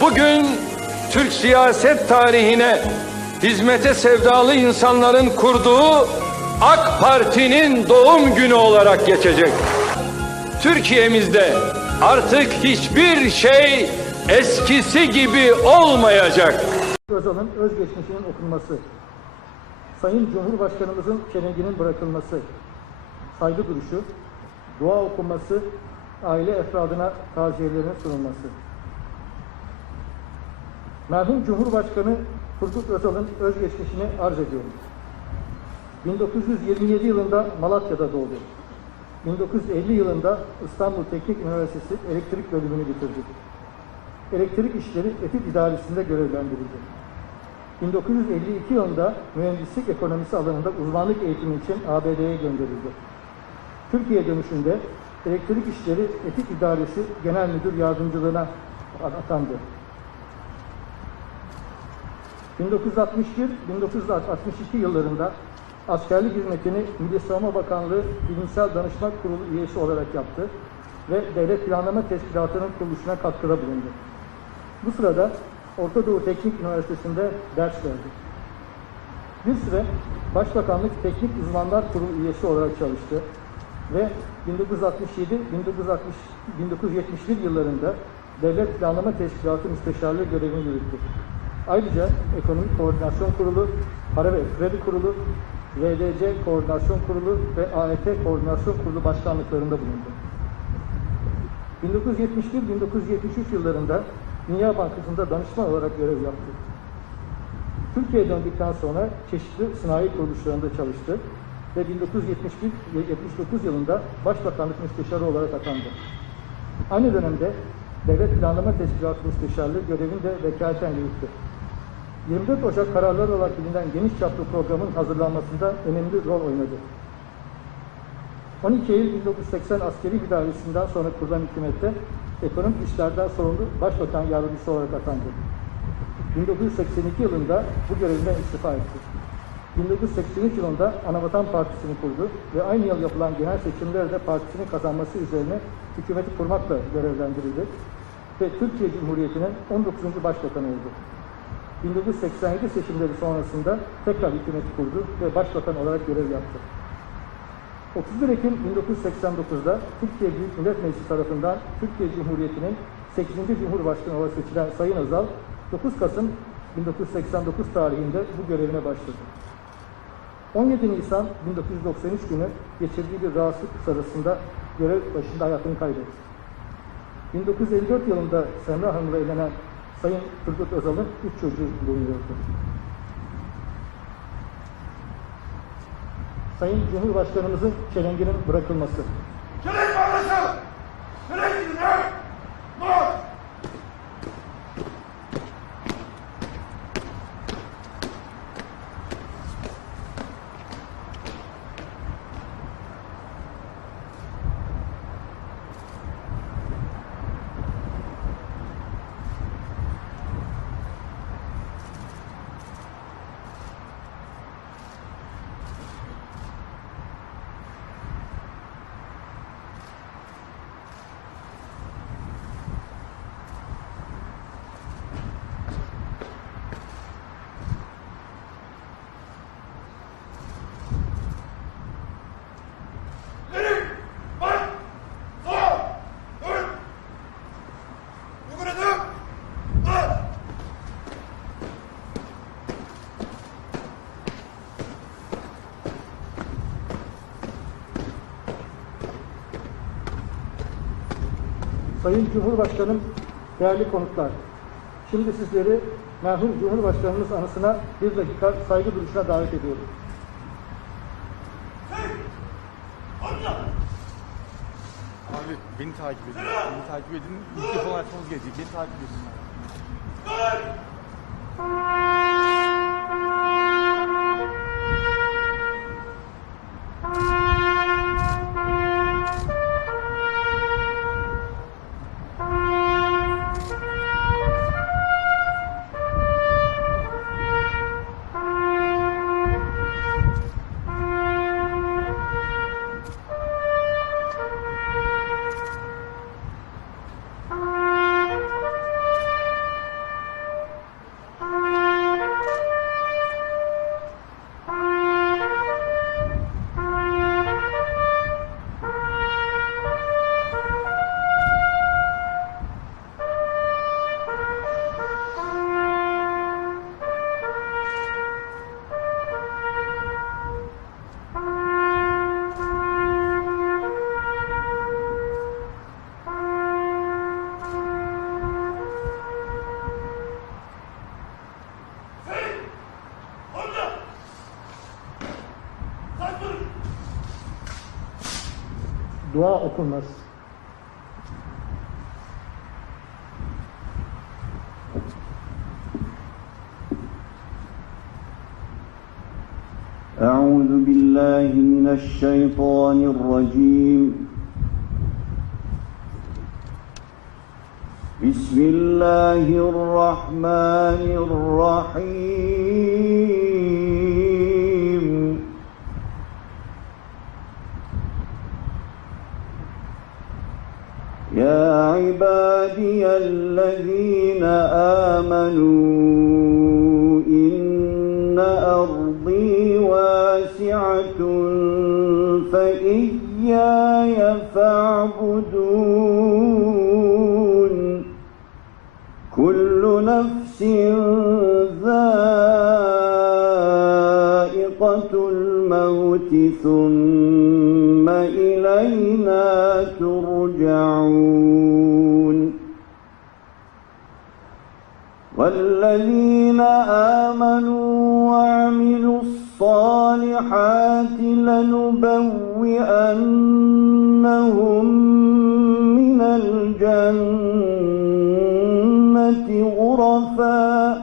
Bugün Türk siyaset tarihine hizmete sevdalı insanların kurduğu AK Parti'nin doğum günü olarak geçecek. Türkiye'mizde artık hiçbir şey eskisi gibi olmayacak. Özal'ın özgeçmişinin okunması, Sayın Cumhurbaşkanımızın çelenginin bırakılması, saygı duruşu, dua okunması, aile efradına taziyelerinin sunulması. Merhum Cumhurbaşkanı Turgut Özal'ın özgeçmişini arz ediyorum. 1927 yılında Malatya'da doğdu. 1950 yılında İstanbul Teknik Üniversitesi Elektrik Bölümünü bitirdi. Elektrik işleri etüt idaresinde görevlendirildi. 1952 yılında mühendislik ekonomisi alanında uzmanlık eğitimi için ABD'ye gönderildi. Türkiye dönüşünde elektrik işleri etüt idaresi genel müdür yardımcılığına atandı. 1961-1962 yıllarında askerlik hizmetini Milli Savunma Bakanlığı Bilimsel Danışma Kurulu üyesi olarak yaptı ve Devlet Planlama Teşkilatı'nın kuruluşuna katkıda bulundu. Bu sırada Orta Doğu Teknik Üniversitesi'nde ders verdi. Bir süre Başbakanlık Teknik Uzmanlar Kurulu üyesi olarak çalıştı ve 1967-1971 yıllarında Devlet Planlama Teşkilatı Müsteşarlığı görevini yürüttü. Ayrıca Ekonomik Koordinasyon Kurulu, Para ve Kredi Kurulu, VDC Koordinasyon Kurulu ve AET Koordinasyon Kurulu başkanlıklarında bulundu. 1971-1973 yıllarında Dünya Bankası'nda danışman olarak görev yaptı. Türkiye'ye döndükten sonra çeşitli sanayi kuruluşlarında çalıştı ve 1971-79 yılında Başbakanlık Müsteşarı olarak atandı. Aynı dönemde Devlet Planlama Teşkilatı Müsteşarlığı görevini de vekaleten yürüttü. 24 Ocak kararları olarak bilinen geniş çaplı programın hazırlanmasında önemli rol oynadı. 12 Eylül 1980 askeri idaresinden sonra kurulan hükümette ekonomik işlerden sorumlu başbakan yardımcısı olarak atandı. 1982 yılında bu görevinden istifa etti. 1983 yılında Anavatan Partisi'ni kurdu ve aynı yıl yapılan genel seçimlerde partisinin kazanması üzerine hükümeti kurmakla görevlendirildi ve Türkiye Cumhuriyeti'nin 19. Başbakanı oldu. 1987 seçimleri sonrasında tekrar hükümeti kurdu ve başbakan olarak görev yaptı. 31 Ekim 1989'da Türkiye Büyük Millet Meclisi tarafından Türkiye Cumhuriyeti'nin 8. Cumhurbaşkanı olarak seçilen Sayın Özal, 9 Kasım 1989 tarihinde bu görevine başladı. 17 Nisan 1993 günü geçirdiği bir rahatsızlık sırasında görev başında hayatını kaybetti. 1954 yılında Semra Hanım'la evlenen Sayın Turgut Özal'ın 3 çocuğu bulunuyordu. Sayın Cumhurbaşkanımızın çelenginin bırakılması. Çelenk bağlasın! Çelenk gidin Sayın Cumhurbaşkanım, değerli konuklar. Şimdi sizleri merhum Cumhurbaşkanımız anısına bir dakika saygı duruşuna davet ediyorum. Abi beni takip edin. Beni takip edin. Mikrofon açmamız gerekecek. Beni takip edin. Dön! Dua okunmaz. أعوذ بالله من الشيطان الرجيم بسم الله الرحمن الرحيم يا عبادي الذين آمنوا إن أرضي واسعة فإياي فاعبدون. كل نفس ذائقة الموت ثم والذين آمنوا وعملوا الصالحات لنبوئنهم من الجنة غرفا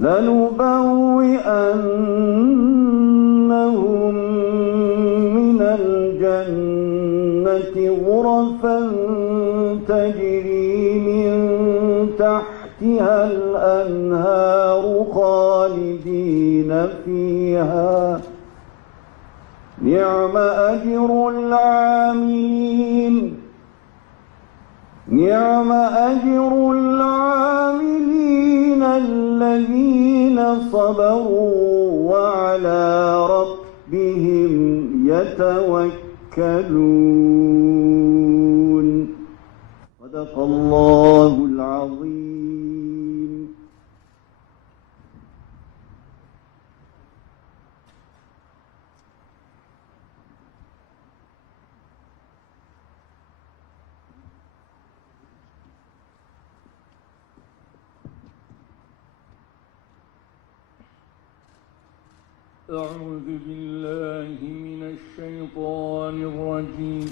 لنبوئنهم تحتها الأنهار خالدين فيها. نعم أجر العاملين. نعم أجر العاملين الذين صبروا وعلى ربهم يتوكلون. صدق الله العظيم. أعوذ بالله من الشيطان الرجيم.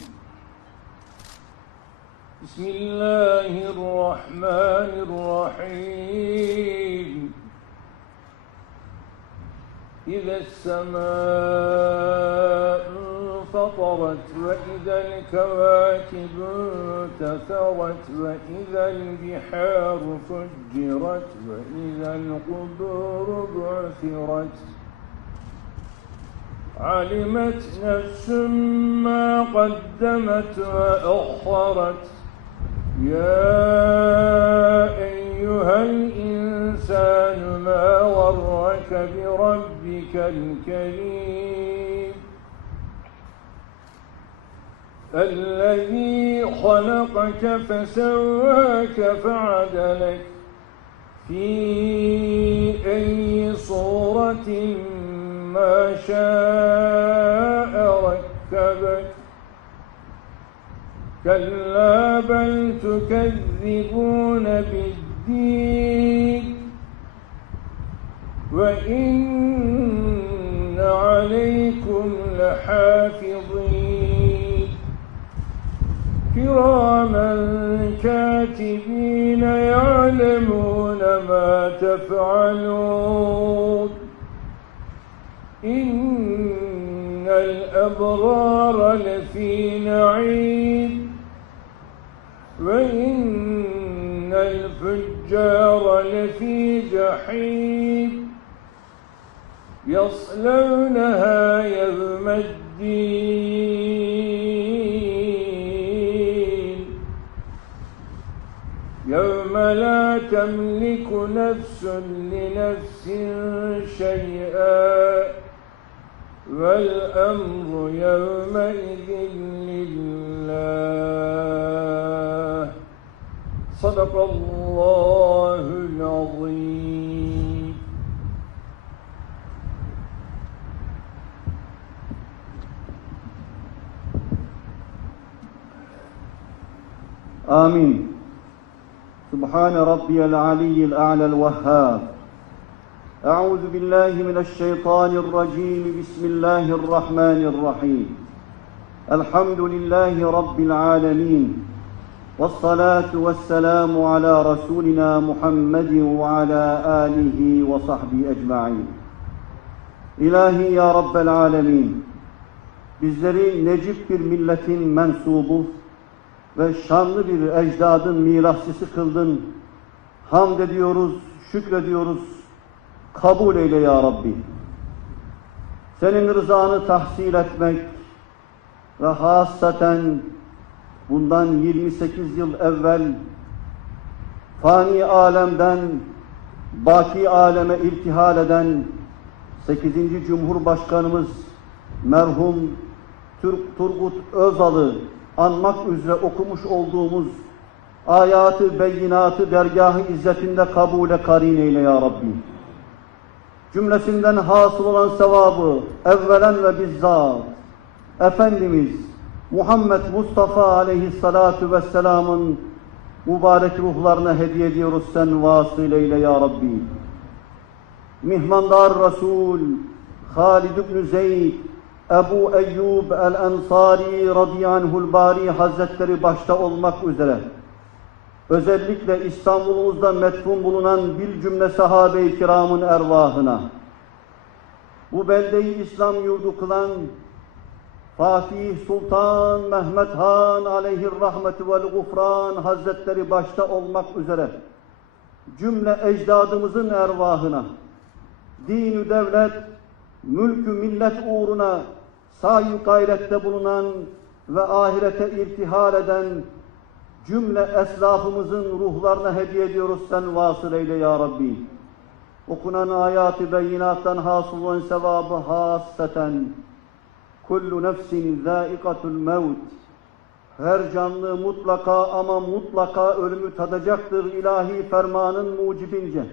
بسم الله الرحمن الرحيم. إذا السماء انفطرت وإذا الكواكب انتثرت وإذا البحار فجرت وإذا القبور بعثرت علمت نفس ما قدمت وأخرت. يا أيها الإنسان ما غرك بربك الكريم؟ الذي خلقك فسواك فعدلك. في أي صورة ما شاء ركبك. كلا بل تكذبون بالدين. وإن عليكم لحافظين. كراما كاتبين يعلمون ما تفعلون. إن الأبرار لفي نعيم وإن الفجار لفي جحيم يصلونها يوم الدين يوم لا تملك نفس لنفس شيئا والأمر يومئذ لله. صدق الله العظيم. آمين. سبحان ربي العلي الأعلى الوهاب. أعوذ بالله من الشيطان الرجيم بسم الله الرحمن الرحيم الحمد لله رب العالمين والصلاة والسلام على رسولنا محمد وعلى آله وصحبه أجمعين İlahi ya Rabbel Alemin, bizleri necip bir milletin mensubu ve şanlı bir ecdadın mirasçısı kıldın. Hamd ediyoruz, şükrediyoruz, kabul eyle ya Rabbi. Senin rızanı tahsil etmek ve hasaten bundan 28 yıl evvel fani alemden baki aleme irtihal eden 8. Cumhurbaşkanımız merhum Türk Turgut Özal'ı anmak üzere okumuş olduğumuz ayatı beyinatı dergahı izzetinde kabule karin eyle ya Rabbi. Cümlesinden hasıl olan sevabı evvelen ve bizzat Efendimiz Muhammed Mustafa aleyhissalatu vesselamın mübarek ruhlarına hediye ediyoruz sen vasıleyle ya Rabbi. Mihmandar Resul Halid ibn Zeyd Ebu Eyyub el-Ensari radıyallahu bari hazretleri başta olmak üzere özellikle İstanbul'umuzda metfun bulunan bir cümle sahabe-i kiramın ervahına. Bu beldeyi İslam yurdu kılan Fatih Sultan Mehmet Han aleyhir rahmetü vel gufran hazretleri başta olmak üzere cümle ecdadımızın ervahına dinü devlet, mülkü millet uğruna sahi gayrette bulunan ve ahirete irtihal eden cümle eslafımızın ruhlarına hediye ediyoruz. Sen vasıl eyle ya Rabbi. Okunan ayat-ı beyinattan hasıl olan sevabı hasseten. Kullu nefsin zâikatul mevt. Her canlı mutlaka ama mutlaka ölümü tadacaktır ilahi fermanın mucibince.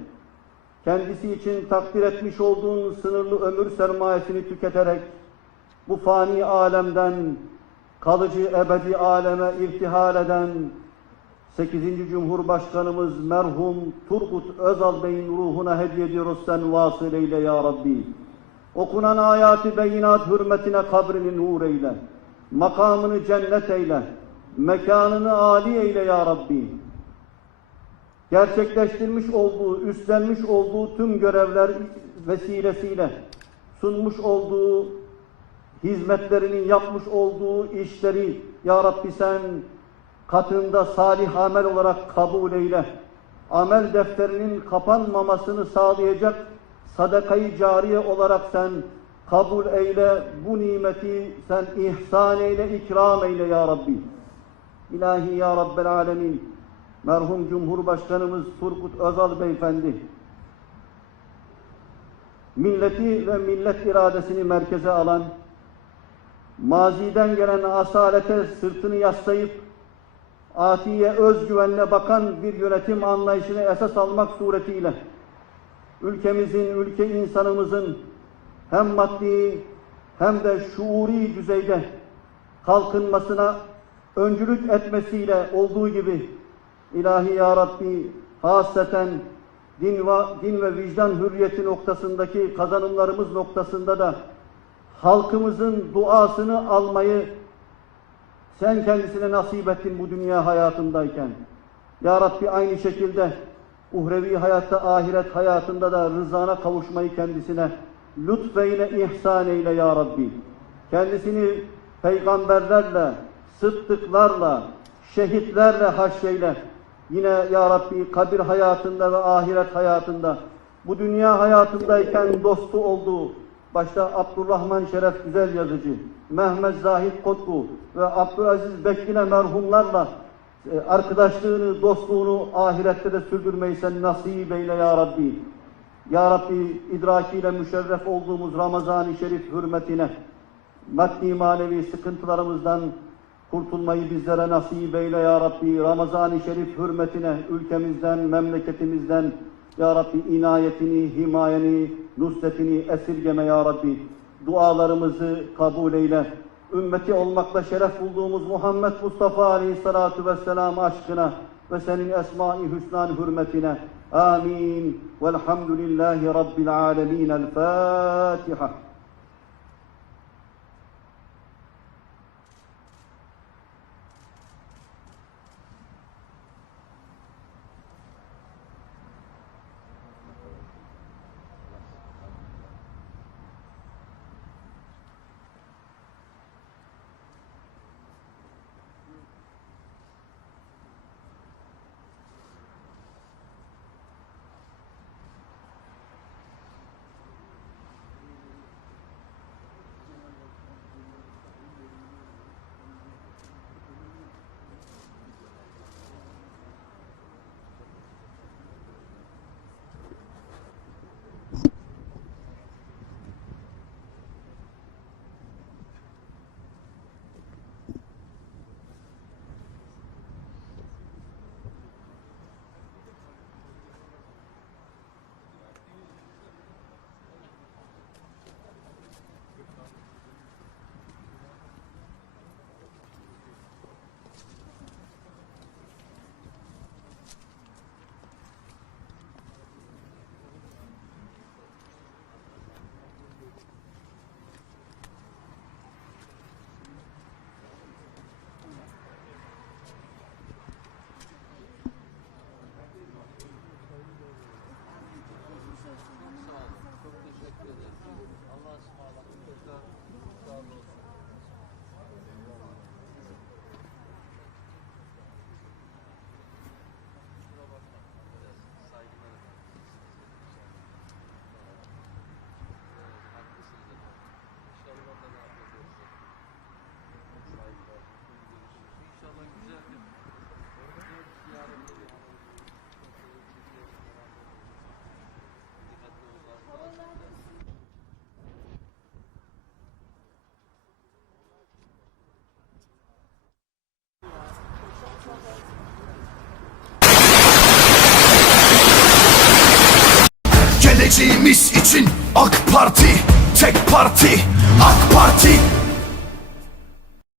Kendisi için takdir etmiş olduğun sınırlı ömür sermayesini tüketerek bu fani alemden kalıcı ebedi aleme irtihal eden 8. Cumhurbaşkanımız merhum Turgut Özal Bey'in ruhuna hediye ediyoruz sen vasıl eyle ya Rabbi. Okunan ayatı beyinat hürmetine kabrini nur eyle. Makamını cennet eyle. Mekanını âli eyle ya Rabbi gerçekleştirmiş olduğu, üstlenmiş olduğu tüm görevler vesilesiyle sunmuş olduğu hizmetlerinin yapmış olduğu işleri Ya Rabbi sen katında salih amel olarak kabul eyle. Amel defterinin kapanmamasını sağlayacak sadakayı cariye olarak sen kabul eyle. Bu nimeti sen ihsan eyle, ikram eyle Ya Rabbi. İlahi Ya Rabbel Alemin merhum Cumhurbaşkanımız Turgut Özal Beyefendi milleti ve millet iradesini merkeze alan maziden gelen asalete sırtını yaslayıp atiye özgüvenle bakan bir yönetim anlayışını esas almak suretiyle ülkemizin, ülke insanımızın hem maddi hem de şuuri düzeyde kalkınmasına öncülük etmesiyle olduğu gibi İlahi Ya Rabbi hasreten din ve, din ve vicdan hürriyeti noktasındaki kazanımlarımız noktasında da halkımızın duasını almayı sen kendisine nasip ettin bu dünya hayatındayken. Ya Rabbi aynı şekilde uhrevi hayatta, ahiret hayatında da rızana kavuşmayı kendisine lütfeyle, ihsan eyle Ya Rabbi. Kendisini peygamberlerle, sıddıklarla, şehitlerle haşreyle. Yine Ya Rabbi kabir hayatında ve ahiret hayatında, bu dünya hayatındayken dostu olduğu, başta Abdurrahman Şeref Güzel Yazıcı, Mehmet Zahid Kotku ve Abdülaziz Bekkin'e merhumlarla e, arkadaşlığını, dostluğunu ahirette de sürdürmeyi sen nasip eyle Ya Rabbi. Ya Rabbi idrakiyle müşerref olduğumuz Ramazan-ı Şerif hürmetine maddi manevi sıkıntılarımızdan kurtulmayı bizlere nasip eyle ya Rabbi. Ramazan-ı Şerif hürmetine ülkemizden, memleketimizden ya Rabbi inayetini, himayeni, nusretini esirgeme ya Rabbi. Dualarımızı kabul eyle. Ümmeti olmakla şeref bulduğumuz Muhammed Mustafa Aleyhisselatu Vesselam aşkına ve senin esma-i hüsnan hürmetine. Amin. Velhamdülillahi Rabbil alemin. El Fatiha. Geleceğimiz için AK Parti Tek parti AK Parti